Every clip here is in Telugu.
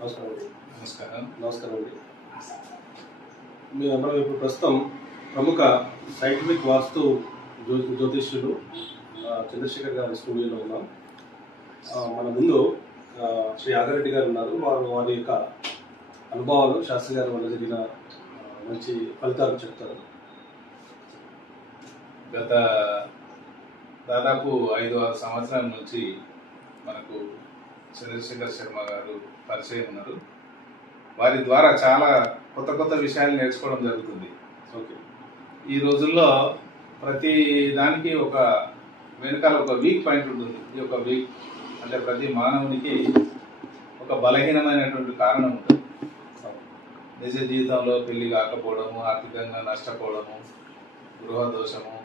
నమస్కారం అండి. నమస్కారం. నమస్కారం అండి. మనం ఇప్పుడు ప్రస్తుతం ప్రముఖ సైంటిఫిక్ వాస్తు జ్యోతిష్యులు చంద్రశేఖర్ గారి స్టూడియోలో ఉన్నాం. మన ముందు శ్రీ ఆగారెడ్డి గారు ఉన్నారు. వారి యొక్క అనుభవాలు, శాస్త్రి గారి వల్ల జరిగిన మంచి ఫలితాలు చెప్తారు. గత దాదాపు 5-6 సంవత్సరాల నుంచి మనకు చంద్రశేఖర్ శర్మ గారు పరిచయం ఉన్నారు. వారి ద్వారా చాలా కొత్త కొత్త విషయాలు నేర్చుకోవడం జరుగుతుంది. ఓకే. ఈ రోజుల్లో ప్రతి దానికి ఒక వెనకాల ఒక వీక్ పాయింట్ ఉంటుంది. ఈ ఒక వీక్ అంటే ప్రతి మానవునికి ఒక బలహీనమైనటువంటి కారణం ఉంటుంది. నిజ జీవితంలో పెళ్లి కాకపోవడము, ఆర్థికంగా నష్టపోవడము, గృహ దోషము,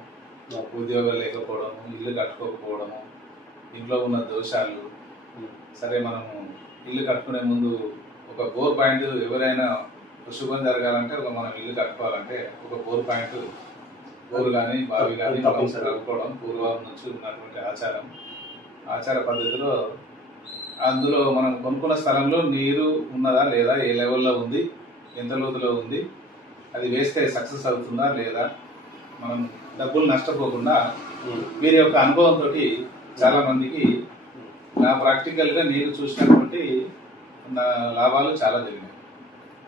ఉద్యోగం లేకపోవడము, ఇల్లు కట్టుకోకపోవడము, ఇంట్లో ఉన్న దోషాలు. సరే, మనము ఇల్లు కట్టుకునే ముందు ఒక బోర్ పాయింట్, ఎవరైనా శుభం జరగాలంటే మనం ఇల్లు కట్టుకోవాలంటే ఒక బోర్ పాయింట్, బోర్ కానీ బావి కానీ కట్టుకోవడం పూర్వం నుంచి ఉన్నటువంటి ఆచార పద్ధతిలో. అందులో మనం కొనుక్కున్న స్థలంలో నీరు ఉన్నదా లేదా, ఏ లెవెల్లో ఉంది, ఎంత లోతులో ఉంది, అది వేస్తే సక్సెస్ అవుతుందా లేదా, మనం డబ్బులు నష్టపోకుండా వీరి యొక్క అనుభవంతో చాలా మందికి నా ప్రాక్టికల్గా నేను చూసినటువంటి నా లాభాలు చాలా జరిగినాయి.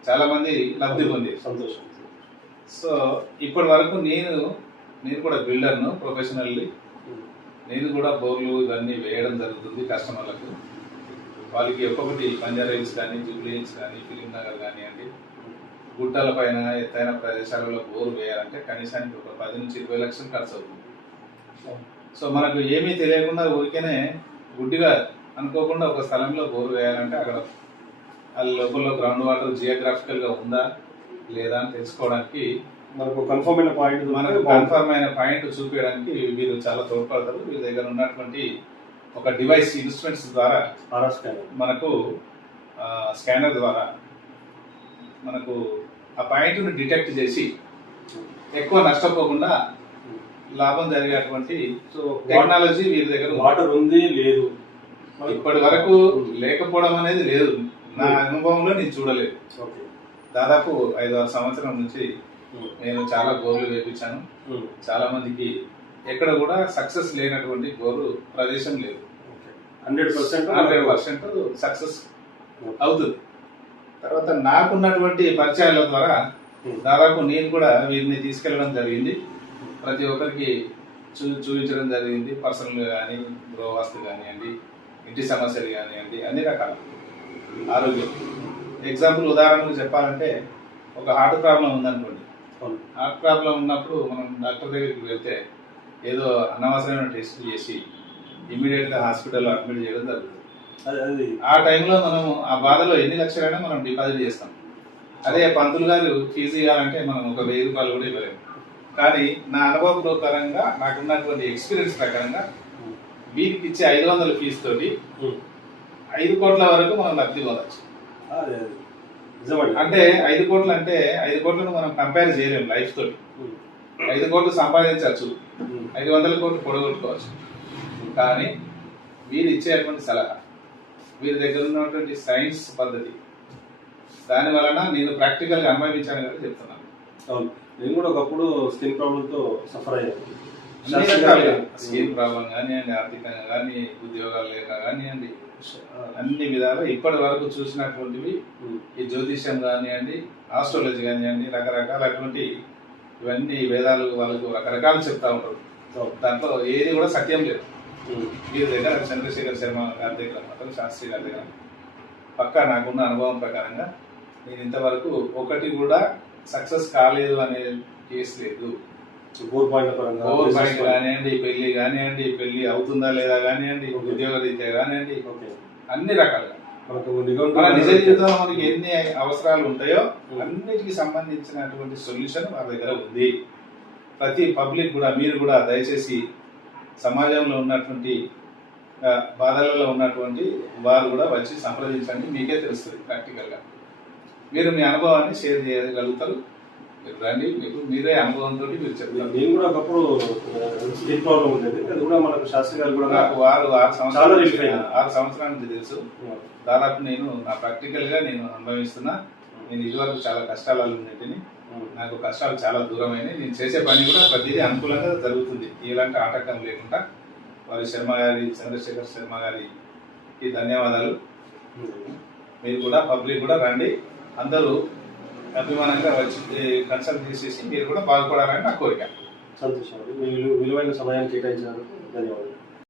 చాలా మంది లబ్ధి పొంది సంతోషం. సో ఇప్పటి వరకు నేను కూడా బిల్డర్ను ప్రొఫెషనల్లీ. నేను కూడా బోర్లు ఇవన్నీ వేయడం జరుగుతుంది కస్టమర్లకు. వాళ్ళకి ఒక్కొక్కటి బంజారా హిల్స్ కానీ, జూబ్లీ హిల్స్ కానీ, ఫిలిం నగర్ కానివ్వండి, గుట్టల పైన ఎత్తైన ప్రదేశాలలో బోరు వేయాలంటే కనీసానికి ఒక 10 నుంచి 20 లక్షలు ఖర్చు అవుతుంది. సో మనకు ఏమీ తెలియకుండా ఊరికేనే గుడ్డిగా అనుకోకుండా ఒక స్థలంలో బోరు వేయాలంటే అక్కడ ఆ లోపల గ్రౌండ్ వాటర్ జియోగ్రాఫికల్గా ఉందా లేదా అని తెలుసుకోవడానికి మనకు కన్ఫర్మ్ అయిన పాయింట్ చూపించడానికి వీరు చాలా తోడ్పడతారు. వీరి దగ్గర ఉన్నటువంటి ఒక డివైస్, ఇన్స్ట్రుమెంట్స్ ద్వారా మనకు స్కానర్ ద్వారా మనకు ఆ పాయింట్ను డిటెక్ట్ చేసి ఎక్కువ నష్టపోకుండా లాభం జరిగేటువంటి టెక్నాలజీ వీరి దగ్గర. వాటర్ ఉంది లేదు, ఇప్పటి వరకు లేకపోవడం అనేది లేదు. నా అనుభవంలో నేను చూడలేదు. దాదాపు 5-6 సంవత్సరం నుంచి నేను చాలా బోర్లు వేపించాను. చాలా మందికి ఎక్కడ కూడా సక్సెస్ లేనటువంటి బోరు ప్రదేశం లేదు. 100% సక్సెస్ అవుతుంది. తర్వాత నాకున్నటువంటి పరిచయాల ద్వారా దాదాపు నేను కూడా వీరిని తీసుకెళ్లడం జరిగింది. ప్రతి ఒక్కరికి చూపించడం జరిగింది. పర్సనల్ కానీ, గృహవాస్తు కానివ్వండి, ఇంటి సమస్యలు కానివ్వండి, అన్ని రకాల ఆరోగ్యం. ఎగ్జాంపుల్ ఉదాహరణకు చెప్పాలంటే, ఒక హార్ట్ ప్రాబ్లం ఉందనుకోండి. హార్ట్ ప్రాబ్లం ఉన్నప్పుడు మనం డాక్టర్ దగ్గరికి వెళ్తే ఏదో అనవసరమైన టెస్ట్ చేసి ఇమీడియట్గా హాస్పిటల్లో అడ్మిట్ చేయడం జరుగుతుంది. ఆ టైంలో మనం ఆ బాధలో ఎన్ని లక్షలైనా మనం డిపాజిట్ చేస్తాం. అదే పంతులు గారు ఫీజు ఇవ్వాలంటే మనం ఒక 1000 రూపాయలు కూడా ఇవ్వలేము. కానీ నా అనుభవ ప్రకారంగా, నాకున్నటువంటి ఎక్స్పీరియన్స్ ప్రకారంగా వీరికి ఇచ్చే 500 ఫీజు తోటి 5 కోట్ల వరకు మనం లబ్ధి పొందచ్చు. అంటే 5 కోట్లు అంటే 5 కోట్లను మనం కంపేర్ చేయలేము లైఫ్ తోటి. 5 కోట్లు సంపాదించవచ్చు, 500 కోట్లు పొడగొట్టుకోవచ్చు. కానీ వీరు ఇచ్చేటువంటి సలహా, వీరి దగ్గర ఉన్నటువంటి సైన్స్ పద్ధతి, దాని వలన నేను ప్రాక్టికల్గా అనుభవించాను కదా చెప్తున్నాను. అవును, నేను కూడా ఒకప్పుడు స్కిన్ ప్రాబ్లంతో సఫర్ అయ్యాను. స్కిన్ ప్రాబ్లం కానివ్వండి, ఆర్థికంగా కానీ, ఉద్యోగాలు లేక కానివ్వండి, అన్ని విధాలు ఇప్పటి వరకు చూసినటువంటివి. ఈ జ్యోతిష్యం కానివ్వండి, ఆస్ట్రాలజీ కానివ్వండి, రకరకాలటువంటి ఇవన్నీ వేదాలు వాళ్ళకు రకరకాలు చెప్తా ఉంటారు. దాంట్లో ఏది కూడా సత్యం లేదు. వీరి దగ్గర చంద్రశేఖర్ శర్మ గారి దగ్గర మాత్రం, శాస్త్రి గారి దగ్గర పక్కా నాకున్న అనుభవం ప్రకారంగా నేను ఇంతవరకు ఒకటి కూడా సక్సెస్ కాలేదు అనే కేసు లేదు. బోర్ పాయింట్ కానివ్వండి, పెళ్లి కానివ్వండి, పెళ్లి అవుతుందా లేదా కానివ్వండి, ఉద్యోగ రీత్యా కానివ్వండి, అన్ని రకాలుగా మన నిజ జీవితంలో మనకి ఎన్ని అవసరాలు ఉంటాయో అన్నిటికి సంబంధించినటువంటి సొల్యూషన్ మన దగ్గర ఉంది. ప్రతి పబ్లిక్ కూడా, మీరు కూడా దయచేసి సమాజంలో ఉన్నటువంటి బాధలలో ఉన్నటువంటి వారు కూడా వచ్చి సంప్రదించండి. మీకే తెలుస్తుంది ప్రాక్టికల్గా. మీరు మీ అనుభవాన్ని షేర్ చేయగలుగుతారు. మీరు రండి, మీకు మీరే అనుభవంతో మీరు చెప్తారు. నేను కూడా ఒకప్పుడు స్కిన్ ప్రాబ్లం ఉండేది, అది కూడా మనకు శాస్త్రి గారు కూడా నాకు వారు 6 చాలా రిలీఫ్ అయింది. 6 సంవత్సరాల నుంచి తెలుసు. దాదాపు నేను నా ప్రాక్టికల్ గా నేను అనుభవిస్తున్నా. నేను ఇదివరకు చాలా కష్టాలలో ఉన్నట్టుని, నాకు కష్టాలు చాలా దూరమైనవి. నేను చేసే పని కూడా ప్రతిదీ అనుకూలంగా జరుగుతుంది, ఎలాంటి ఆటంకం లేకుండా. వారి శర్మ గారి, చంద్రశేఖర్ శర్మ గారికి ధన్యవాదాలు. మీరు కూడా పబ్లిక్ కూడా రండి, అందరూ అభిమానంగా వచ్చి కన్సల్ట్ చేసేసి మీరు కూడా బాగుపడాలని నా కోరిక. సంతోషం. మీ విలువైన సమయాన్ని కేటాయించినందుకు ధన్యవాదాలు.